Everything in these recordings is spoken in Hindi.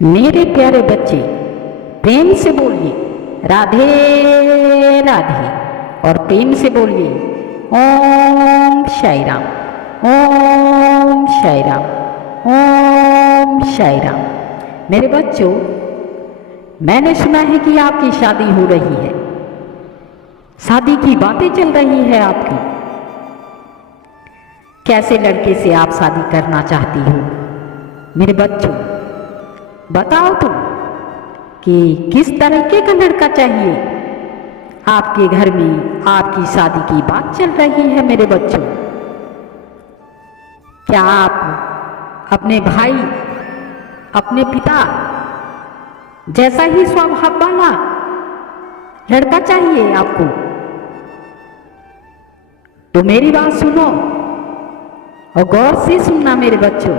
मेरे प्यारे बच्चे, प्रेम से बोलिए राधे राधे और प्रेम से बोलिए ओम साई राम, ओम साई राम, ओम साई राम। मेरे बच्चों, मैंने सुना है कि आपकी शादी हो रही है। शादी की बातें चल रही है आपकी। कैसे लड़के से आप शादी करना चाहती हो? मेरे बच्चों, बताओ तुम कि किस तरीके का लड़का चाहिए। आपके घर में आपकी शादी की बात चल रही है। मेरे बच्चों, क्या आप अपने भाई, अपने पिता जैसा ही स्वभाव वाला लड़का चाहिए आपको? तो मेरी बात सुनो और गौर से सुनना मेरे बच्चों।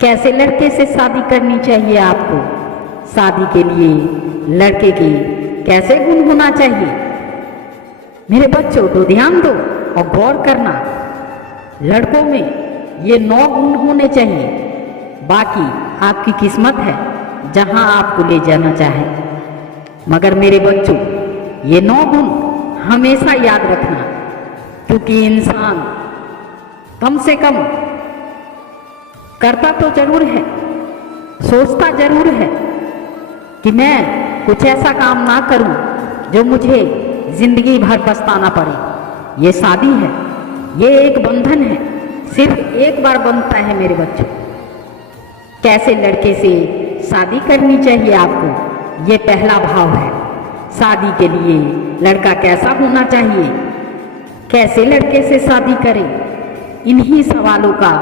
कैसे लड़के से शादी करनी चाहिए आपको? शादी के लिए लड़के के कैसे गुण होना चाहिए? मेरे बच्चों, तो ध्यान दो और गौर करना। लड़कों में ये 9 गुण होने चाहिए। बाकी आपकी किस्मत है जहां आपको ले जाना चाहे। मगर मेरे बच्चों, ये 9 गुण हमेशा याद रखना, क्योंकि इंसान कम से कम करता तो जरूर है, सोचता जरूर है कि मैं कुछ ऐसा काम ना करूं जो मुझे जिंदगी भर पछताना पड़े। ये शादी है, ये एक बंधन है, सिर्फ एक बार बनता है। मेरे बच्चों, कैसे लड़के से शादी करनी चाहिए आपको, ये पहला भाव है। शादी के लिए लड़का कैसा होना चाहिए, कैसे लड़के से शादी करें, इन्हीं सवालों का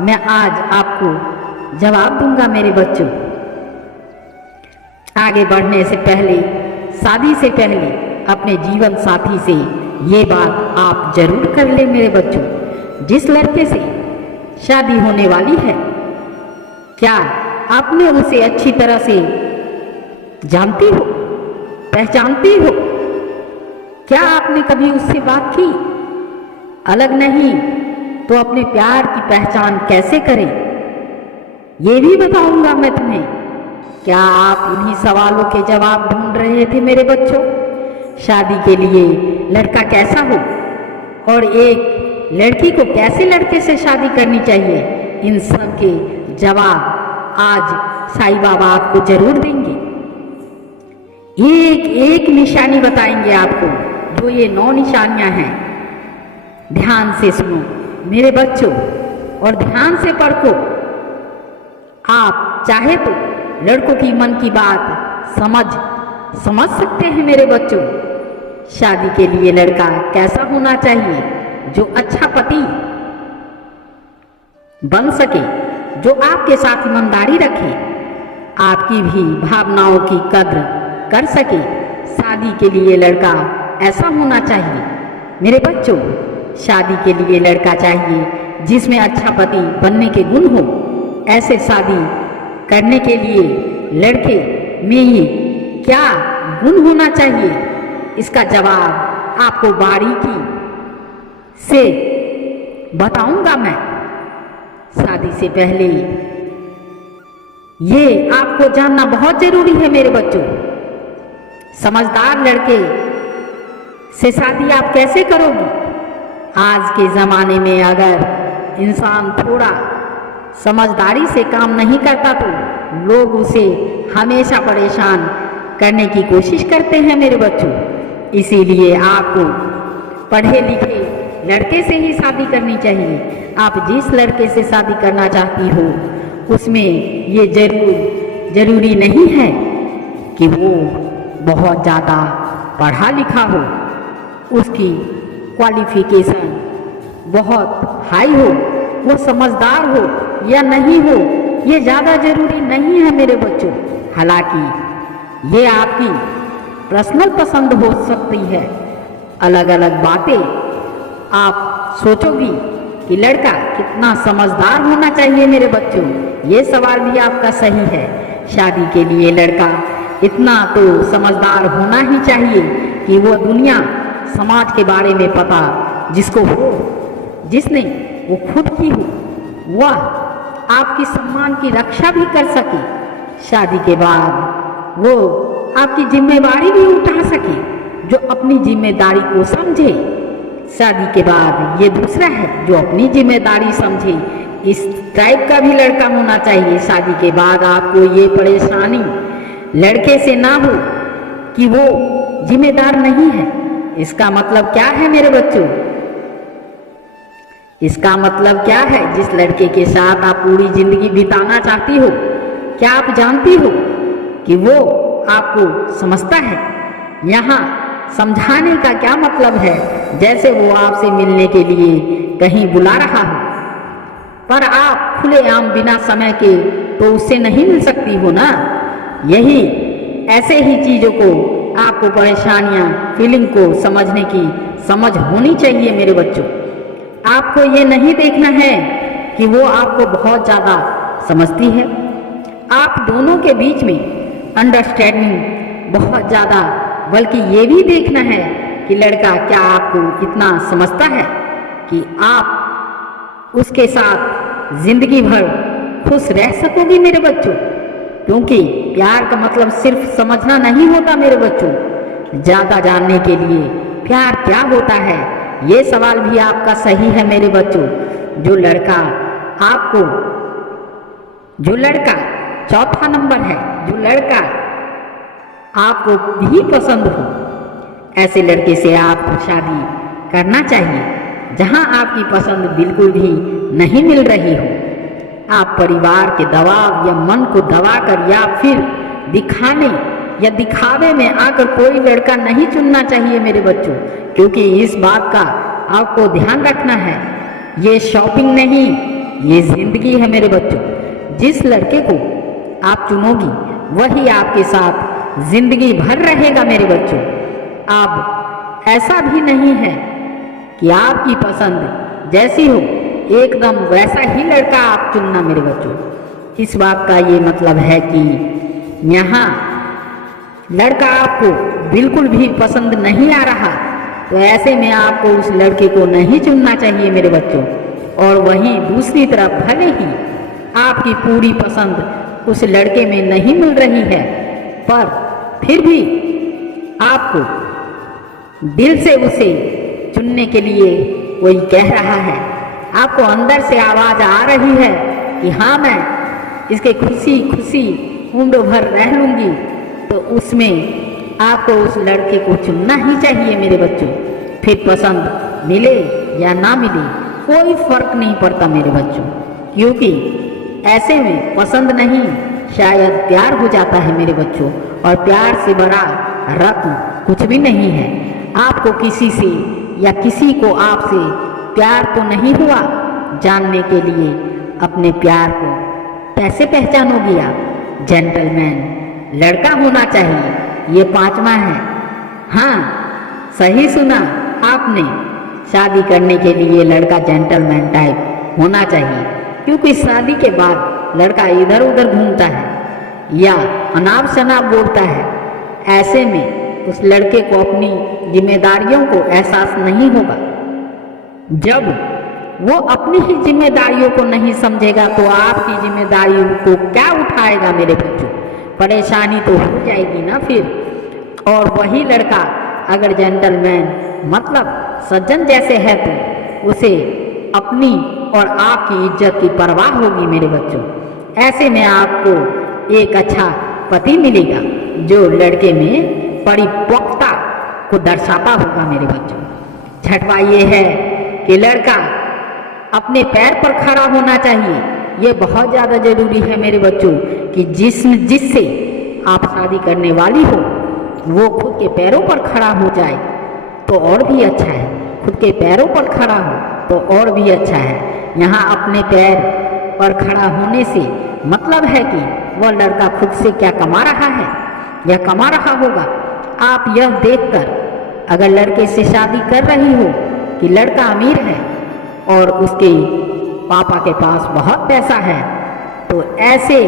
मैं आज आपको जवाब दूंगा। मेरे बच्चों, आगे बढ़ने से पहले, शादी से पहले अपने जीवन साथी से ये बात आप जरूर कर ले। मेरे बच्चों, जिस लड़के से शादी होने वाली है, क्या आपने उसे अच्छी तरह से जानती हो, पहचानती हो? क्या आपने कभी उससे बात की? अलग नहीं तो अपने प्यार की पहचान कैसे करें, ये भी बताऊंगा मैं तुम्हें। क्या आप इन्हीं सवालों के जवाब ढूंढ रहे थे मेरे बच्चों? शादी के लिए लड़का कैसा हो और एक लड़की को कैसे लड़के से शादी करनी चाहिए, इन सब के जवाब आज साईं बाबा आपको जरूर देंगे। एक एक निशानी बताएंगे आपको। जो ये 9 निशानियां हैं, ध्यान से सुनो मेरे बच्चों और ध्यान से पढ़ो। आप चाहे तो लड़कों की मन की बात समझ सकते हैं। मेरे बच्चों, शादी के लिए लड़का कैसा होना चाहिए? जो अच्छा पति बन सके, जो आपके साथ ईमानदारी रखे, आपकी भी भावनाओं की कद्र कर सके। शादी के लिए लड़का ऐसा होना चाहिए। मेरे बच्चों, शादी के लिए लड़का चाहिए जिसमें अच्छा पति बनने के गुण हो। ऐसे शादी करने के लिए लड़के में ये क्या गुण होना चाहिए, इसका जवाब आपको बारीकी से बताऊंगा मैं। शादी से पहले ये आपको जानना बहुत जरूरी है मेरे बच्चों। समझदार लड़के से शादी आप कैसे करोगी? आज के ज़माने में अगर इंसान थोड़ा समझदारी से काम नहीं करता तो लोग उसे हमेशा परेशान करने की कोशिश करते हैं। मेरे बच्चों, इसीलिए आपको पढ़े लिखे लड़के से ही शादी करनी चाहिए। आप जिस लड़के से शादी करना चाहती हो, उसमें ये जरूरी नहीं है कि वो बहुत ज़्यादा पढ़ा लिखा हो, उसकी क्वालिफिकेशन बहुत हाई हो, वो समझदार हो या नहीं हो, ये ज़्यादा जरूरी नहीं है मेरे बच्चों। हालांकि ये आपकी पर्सनल पसंद हो सकती है। अलग अलग बातें आप सोचोगी कि लड़का कितना समझदार होना चाहिए। मेरे बच्चों, ये सवाल भी आपका सही है। शादी के लिए लड़का इतना तो समझदार होना ही चाहिए कि वो दुनिया समाज के बारे में पता जिसको हो, जिसने वो खुद की हो, वह आपकी सम्मान की रक्षा भी कर सके, शादी के बाद वो आपकी जिम्मेवारी भी उठा सके, जो अपनी जिम्मेदारी को समझे। शादी के बाद ये दूसरा है जो अपनी जिम्मेदारी समझे। इस टाइप का भी लड़का होना चाहिए। शादी के बाद आपको ये परेशानी लड़के से ना हो कि वो जिम्मेदार नहीं है। इसका मतलब क्या है मेरे बच्चों? इसका मतलब क्या है? जिस लड़के के साथ आप पूरी जिंदगी बिताना चाहती हो, क्या आप जानती हो कि वो आपको समझता है? यहाँ समझाने का क्या मतलब है? जैसे वो आपसे मिलने के लिए कहीं बुला रहा हो, पर आप खुलेआम बिना समय के तो उससे नहीं मिल सकती हो ना। यही ऐसे ही चीज़ों को आपको परेशानियां, फीलिंग को समझने की समझ होनी चाहिए मेरे बच्चों। आपको ये नहीं देखना है कि वो आपको बहुत ज़्यादा समझती है। आप दोनों के बीच में अंडरस्टैंडिंग बहुत ज़्यादा, बल्कि ये भी देखना है कि लड़का क्या आपको इतना समझता है कि आप उसके साथ जिंदगी भर खुश रह सकोगी मेरे बच्चों। क्योंकि प्यार का मतलब सिर्फ समझना नहीं होता मेरे बच्चों। ज़्यादा जानने के लिए प्यार क्या होता है, ये सवाल भी आपका सही है मेरे बच्चों। जो लड़का चौथा नंबर है, जो लड़का आपको भी पसंद हो, ऐसे लड़के से आपको शादी करना चाहिए। जहां आपकी पसंद बिल्कुल भी नहीं मिल रही हो, आप परिवार के दबाव या मन को दबाकर या फिर दिखाने या दिखावे में आकर कोई लड़का नहीं चुनना चाहिए मेरे बच्चों। क्योंकि इस बात का आपको ध्यान रखना है, ये शॉपिंग नहीं, ये जिंदगी है मेरे बच्चों। जिस लड़के को आप चुनोगी वही आपके साथ जिंदगी भर रहेगा मेरे बच्चों। अब ऐसा भी नहीं है कि आपकी पसंद जैसी हो एकदम वैसा ही लड़का आप चुनना मेरे बच्चों। इस बात का ये मतलब है कि यहाँ लड़का आपको बिल्कुल भी पसंद नहीं आ रहा, तो ऐसे में आपको उस लड़के को नहीं चुनना चाहिए मेरे बच्चों। और वहीं दूसरी तरफ भले ही आपकी पूरी पसंद उस लड़के में नहीं मिल रही है, पर फिर भी आपको दिल से उसे चुनने के लिए कोई कह रहा है, आपको अंदर से आवाज़ आ रही है कि हाँ मैं इसके खुशी खुशी उम्र भर रह लूँगी, तो उसमें आपको उस लड़के को चुनना ही चाहिए मेरे बच्चों। फिर पसंद मिले या ना मिले कोई फर्क नहीं पड़ता मेरे बच्चों, क्योंकि ऐसे में पसंद नहीं शायद प्यार हो जाता है मेरे बच्चों। और प्यार से बड़ा रत्न कुछ भी नहीं है। आपको किसी से या किसी को आपसे प्यार तो नहीं हुआ, जानने के लिए अपने प्यार को कैसे पहचानोगी आप? जेंटलमैन लड़का होना चाहिए, ये पांचवा है। हाँ, सही सुना आपने, शादी करने के लिए लड़का जेंटलमैन टाइप होना चाहिए। क्योंकि शादी के बाद लड़का इधर उधर घूमता है या अनाप शनाप बोलता है, ऐसे में उस लड़के को अपनी जिम्मेदारियों को एहसास नहीं होगा। जब वो अपनी ही जिम्मेदारियों को नहीं समझेगा तो आपकी जिम्मेदारियों को क्या उठाएगा मेरे बच्चों? परेशानी तो हो जाएगी ना फिर। और वही लड़का अगर जेंटलमैन मतलब सज्जन जैसे है तो उसे अपनी और आपकी इज्जत की परवाह होगी मेरे बच्चों। ऐसे में आपको एक अच्छा पति मिलेगा जो लड़के में परिपक्वता को दर्शाता होगा मेरे बच्चों। छठवा ये है कि लड़का अपने पैर पर खड़ा होना चाहिए। ये बहुत ज़्यादा जरूरी है मेरे बच्चों कि जिससे आप शादी करने वाली हो वो खुद के पैरों पर खड़ा हो जाए तो और भी अच्छा है। खुद के पैरों पर खड़ा हो तो और भी अच्छा है। यहाँ अपने पैर पर खड़ा होने से मतलब है कि वह लड़का खुद से क्या कमा रहा है या कमा रहा होगा। आप यह देखकर अगर लड़के से शादी कर रही हो कि लड़का अमीर है और उसके पापा के पास बहुत पैसा है, तो ऐसे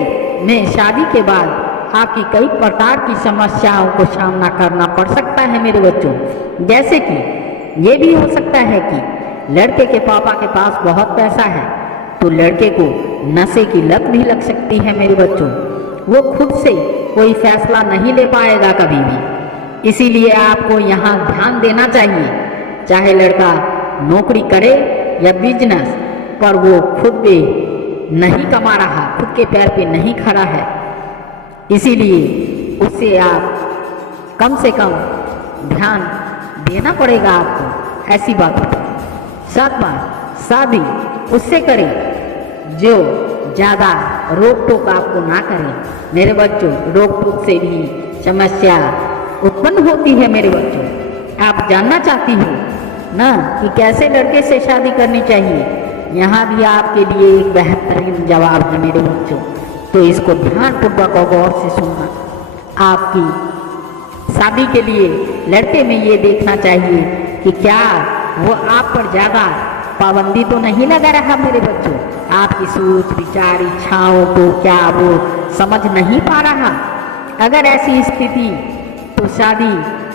में शादी के बाद आपकी कई प्रकार की समस्याओं को सामना करना पड़ सकता है मेरे बच्चों। जैसे कि ये भी हो सकता है कि लड़के के पापा के पास बहुत पैसा है तो लड़के को नशे की लत भी लग सकती है मेरे बच्चों। वो खुद से कोई फैसला नहीं ले पाएगा कभी भी। इसीलिए आपको यहाँ ध्यान देना चाहिए, चाहे लड़का नौकरी करे या बिजनेस, पर वो खुद पे नहीं कमा रहा, खुद के पैर पे नहीं खड़ा है, इसीलिए उससे आप कम से कम ध्यान देना पड़ेगा आपको ऐसी बातों पर। सातवां, शादी उससे करें जो ज़्यादा रोक टोक आपको ना करे मेरे बच्चों। रोक टोक से भी समस्या उत्पन्न होती है मेरे बच्चों। आप जानना चाहती हो ना कि कैसे लड़के से शादी करनी चाहिए, यहाँ भी आपके लिए एक बेहतरीन जवाब है मेरे बच्चों, तो इसको ध्यानपूर्वक और गौर से सुनना। आपकी शादी के लिए लड़के में ये देखना चाहिए कि क्या वो आप पर ज़्यादा पाबंदी तो नहीं लगा रहा मेरे बच्चों, आपकी सोच विचार इच्छाओं को क्या वो समझ नहीं पा रहा। अगर ऐसी स्थिति तो शादी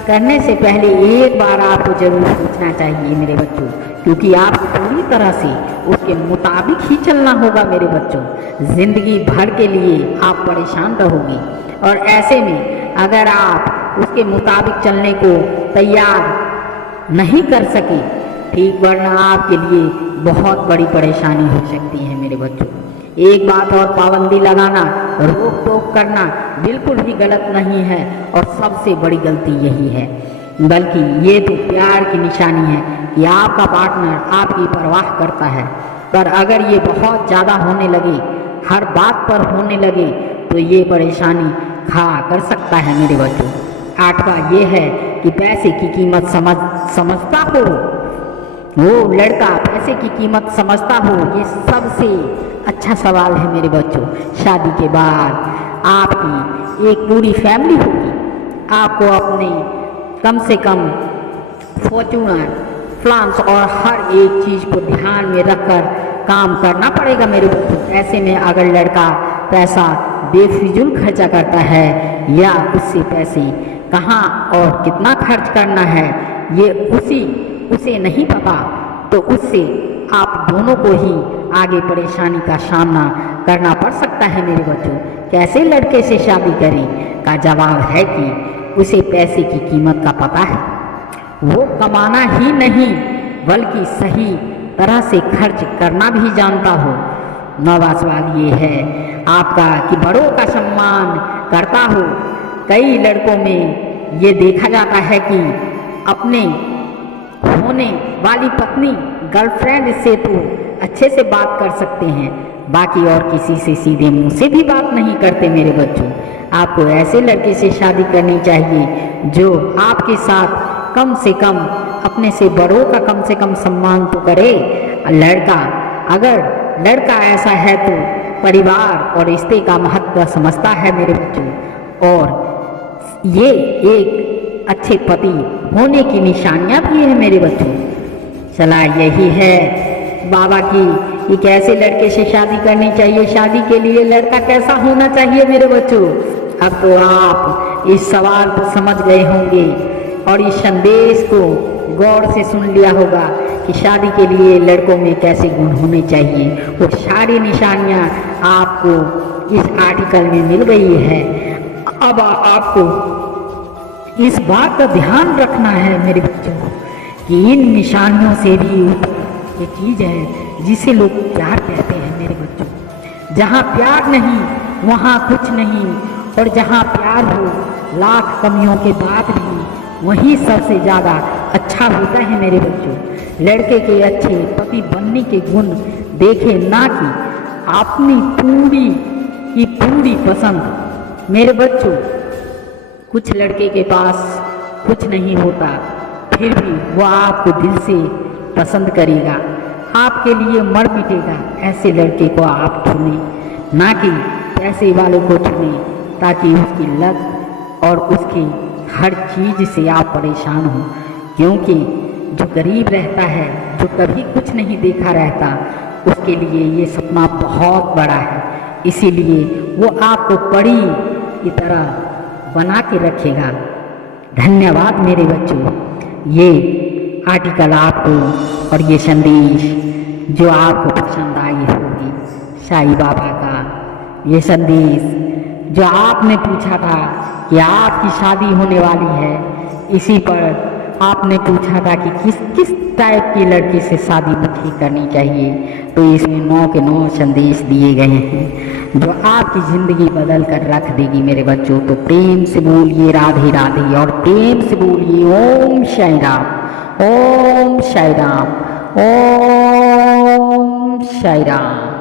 करने से पहले एक बार आपको जरूर सोचना चाहिए मेरे बच्चों, क्योंकि आपको पूरी तरह से उसके मुताबिक ही चलना होगा मेरे बच्चों। जिंदगी भर के लिए आप परेशान रहोगे, और ऐसे में अगर आप उसके मुताबिक चलने को तैयार नहीं कर सके ठीक, वरना आपके लिए बहुत बड़ी परेशानी हो सकती है मेरे बच्चों। एक बात और, पाबंदी लगाना, रोक टोक करना बिल्कुल भी गलत नहीं है, और सबसे बड़ी गलती यही है, बल्कि ये तो प्यार की निशानी है कि आपका पार्टनर आपकी परवाह करता है। पर अगर ये बहुत ज़्यादा होने लगे, हर बात पर होने लगे, तो ये परेशानी खा कर सकता है मेरे बच्चों। आठवां ये है कि पैसे की कीमत समझता हो, वो लड़का पैसे की कीमत समझता हो, ये सबसे अच्छा सवाल है मेरे बच्चों। शादी के बाद आपकी एक पूरी फैमिली होगी, आपको अपने कम से कम फॉर्च्यूनर फ्लांस और हर एक चीज़ को ध्यान में रखकर काम करना पड़ेगा मेरे बच्चों। ऐसे में अगर लड़का पैसा बेफिजूल खर्चा करता है या उससे पैसे कहाँ और कितना खर्च करना है ये उसे नहीं पता, तो उससे आप दोनों को ही आगे परेशानी का सामना करना पड़ सकता है मेरे बच्चों। कैसे लड़के से शादी करें का जवाब है कि उसे पैसे की कीमत का पता है, वो कमाना ही नहीं बल्कि सही तरह से खर्च करना भी जानता हो। नौवां सवाल ये है आपका कि बड़ों का सम्मान करता हो। कई लड़कों में ये देखा जाता है कि अपने होने वाली पत्नी गर्लफ्रेंड से तो अच्छे से बात कर सकते हैं, बाकी और किसी से सीधे मुंह से भी बात नहीं करते मेरे बच्चों। आपको ऐसे लड़के से शादी करनी चाहिए जो आपके साथ कम से कम अपने से बड़ों का कम से कम सम्मान तो करे। अगर लड़का ऐसा है तो परिवार और रिश्ते का महत्व समझता है मेरे बच्चों, और ये एक अच्छे पति होने की निशानियां भी है मेरे बच्चों। सलाह यही है बाबा की कि कैसे लड़के से शादी करनी चाहिए, शादी के लिए लड़का कैसा होना चाहिए मेरे बच्चों। अब तो आप इस सवाल को समझ गए होंगे और इस संदेश को गौर से सुन लिया होगा कि शादी के लिए लड़कों में कैसे गुण होने चाहिए। वो सारी निशानियां आपको इस आर्टिकल में मिल गई है। अब आपको इस बात का ध्यान रखना है मेरे बच्चों कि इन निशानियों से भी ऊपर एक चीज़ है जिसे लोग प्यार कहते हैं मेरे बच्चों। जहाँ प्यार नहीं वहाँ कुछ नहीं, और जहाँ प्यार हो लाख कमियों के बाद भी वही सबसे ज़्यादा अच्छा होता है मेरे बच्चों। लड़के के अच्छे पति बनने के गुण देखे, ना कि अपनी पूरी की पूरी पसंद मेरे बच्चों। कुछ लड़के के पास कुछ नहीं होता, फिर भी वो आपको दिल से पसंद करेगा, आपके लिए मर मिटेगा। ऐसे लड़के को आप चुने, ना कि पैसे वाले को चुने, ताकि उसकी लत और उसकी हर चीज़ से आप परेशान हो। क्योंकि जो गरीब रहता है, जो कभी कुछ नहीं देखा रहता, उसके लिए ये सपना बहुत बड़ा है। इसीलिए वो आपको परी की तरह बना के रखेगा। धन्यवाद मेरे बच्चों। ये आर्टिकल आपको और ये संदेश जो आपको पसंद आई होगी। साईं बाबा का ये संदेश जो आपने पूछा था कि आपकी शादी होने वाली है, इसी पर आपने पूछा था कि किस किस टाइप की लड़की से शादी मुझे करनी चाहिए, तो इसमें 9 के 9 संदेश दिए गए हैं जो आपकी ज़िंदगी बदल कर रख देगी मेरे बच्चों। तो प्रेम से बोलिए राधे राधे और प्रेम से बोलिए ओम साईं राम, ओम साईं राम, ओम साईं राम।